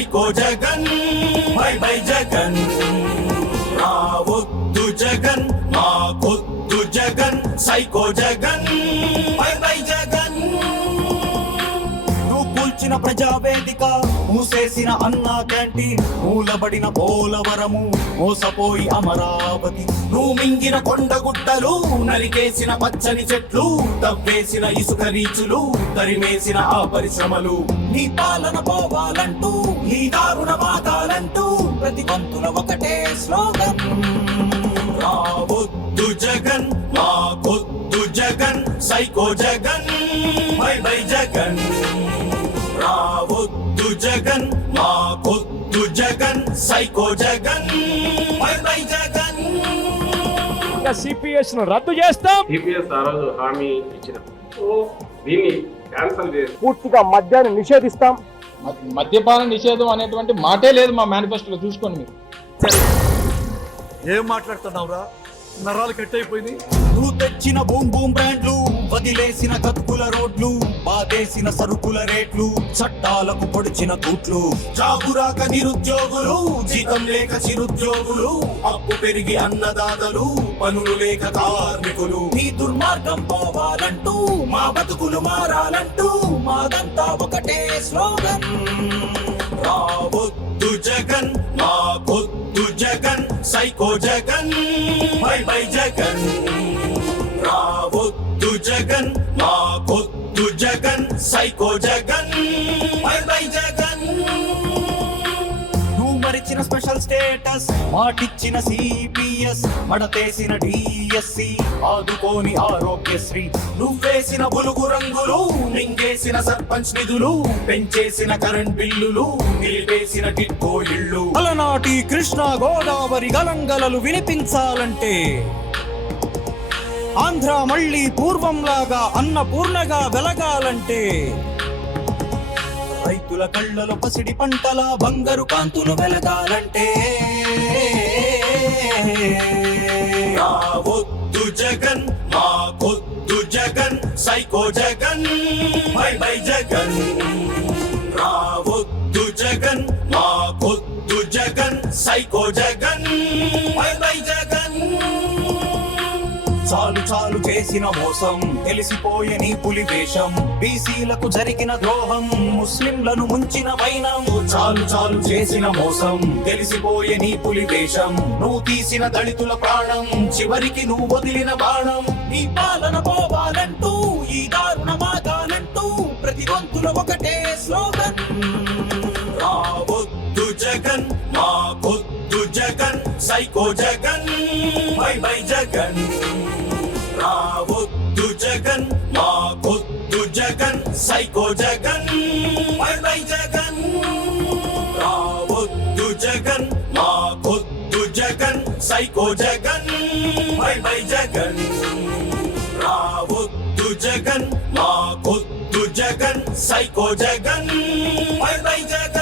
Psycho Jagan bye bye Jagan రావొద్దు జగన్ మాకొద్దు Jagan psycho Jagan bye bye Jagan నువ్వు కూల్చిన ప్రజావేదిక మూసేసిన అన్నా క్యాంటీన్ మూలబడిన పోలవరము మోసపోయి అమరావతి నువ్వు మింగిన కొండగుట్టలు నరికేసిన పచ్చని చెట్లు తవ్వేసిన ఇసుక రీచులు తరిమేసిన ఆ పరిశ్రమలు నీ పాలన పోవాలంటూ నీ దారుణ వాదాలంటూ ప్రతి గొంతుల ఒకటే స్లోగన్ రావొద్దు జగన్ మాకొద్దు Jagan psycho Jagan bye bye Jagan రావొద్దు జగన్ మాకొద్దు Jagan psycho Jagan bye bye Jagan CPS ను రద్దు చేస్తాం. సిపిఎస్ ఆ రోజు హామీ ఇచ్చిన దీన్ని క్యాన్సల్ చేసి పూర్తిగా మద్యాన్ని నిషేధిస్తాం. మద్యపాన నిషేధం అనేటువంటి మాటే లేదు మా మేనిఫెస్టోలో, చూసుకోండి మీరు. ఏం మాట్లాడుతున్నావురా, నరాలు కట్ అయిపోయింది. నువ్వు తెచ్చిన బూమ్ బూమ్ బ్రాండ్లు వదిలేసిన కత్తుల రోడ్లు బాధేసిన సరుకుల రేట్లు చట్టాలకు పొడిచిన తూట్లు జాగురాక నిరుద్యోగులు జీతం లేక చిరుద్యోగులు అప్పు పెరిగి అన్నదాతలు పనులు లేక కార్మికులు నీ దుర్మార్గం పోవాలంటూ మా బతుకులు మారాలంటూ మాదంతా ఒకటే స్లోగన్ రావొద్దు జగన్ మాకొద్దు Jagan psycho Jagan bye bye Jagan రావొద్దు జగన్ మాకొద్దు Jagan psycho Jagan bye bye Jagan నువ్వు మరిచిన స్పెషల్ స్టేటస్ మాటిచ్చిన సిపిఎస్ మడతేసిన డిఎస్సి ఆదుకోని ఆరోగ్యశ్రీ నువ్వేసిన బులుగు రంగులు మింగేసిన సర్పంచ్ నిధులు పెంచేసిన కరెంట్ బిల్లులు నిలిపేసిన టిట్కో ఇళ్ళు అలనాటి కృష్ణా గోదావరి గలంగలలు వినిపించాలంటే ఆంధ్ర మళ్ళీ పూర్వంలాగా అన్నపూర్ణగా వెలగాలంటే రైతుల కళ్ళలో పసిడి పంటల బంగారు కాంతులు వెలగాలంటే రావొద్దు జగన్ మాకొద్దు Jagan psycho Jagan bye bye Jagan రావొద్దు జగన్ మాకొద్దు Jagan psycho Jagan bye bye Jagan చాలు చాలు చేసిన మోసం తెలిసిపోయే నీ పులి వేషం బీసీలకు జరిగిన ద్రోహం ముస్లింలను ముంచిన వైనం చాలు చాలు చేసిన మోసం తెలిసిపోయే నీ పులి వేషం నువ్వు తీసిన దళితుల ప్రాణం చివరికి నువ్వు వదిలిన బాణం నీ పాలన పోవాలంటూ ఈ దారుణ మాగాలంటూ ప్రతి గొంతుల ఒకటే స్లోగన్ రావొద్దు జగన్ మాకొద్దు Jagan psycho Jagan bye bye Jagan రావొద్దు జగన్ మాకొద్దు Jagan psycho Jagan bye bye Jagan రావొద్దు జగన్ మాకొద్దు Jagan psycho Jagan bye bye Jagan రావొద్దు జగన్ మాకొద్దు Jagan psycho Jagan bye bye Jagan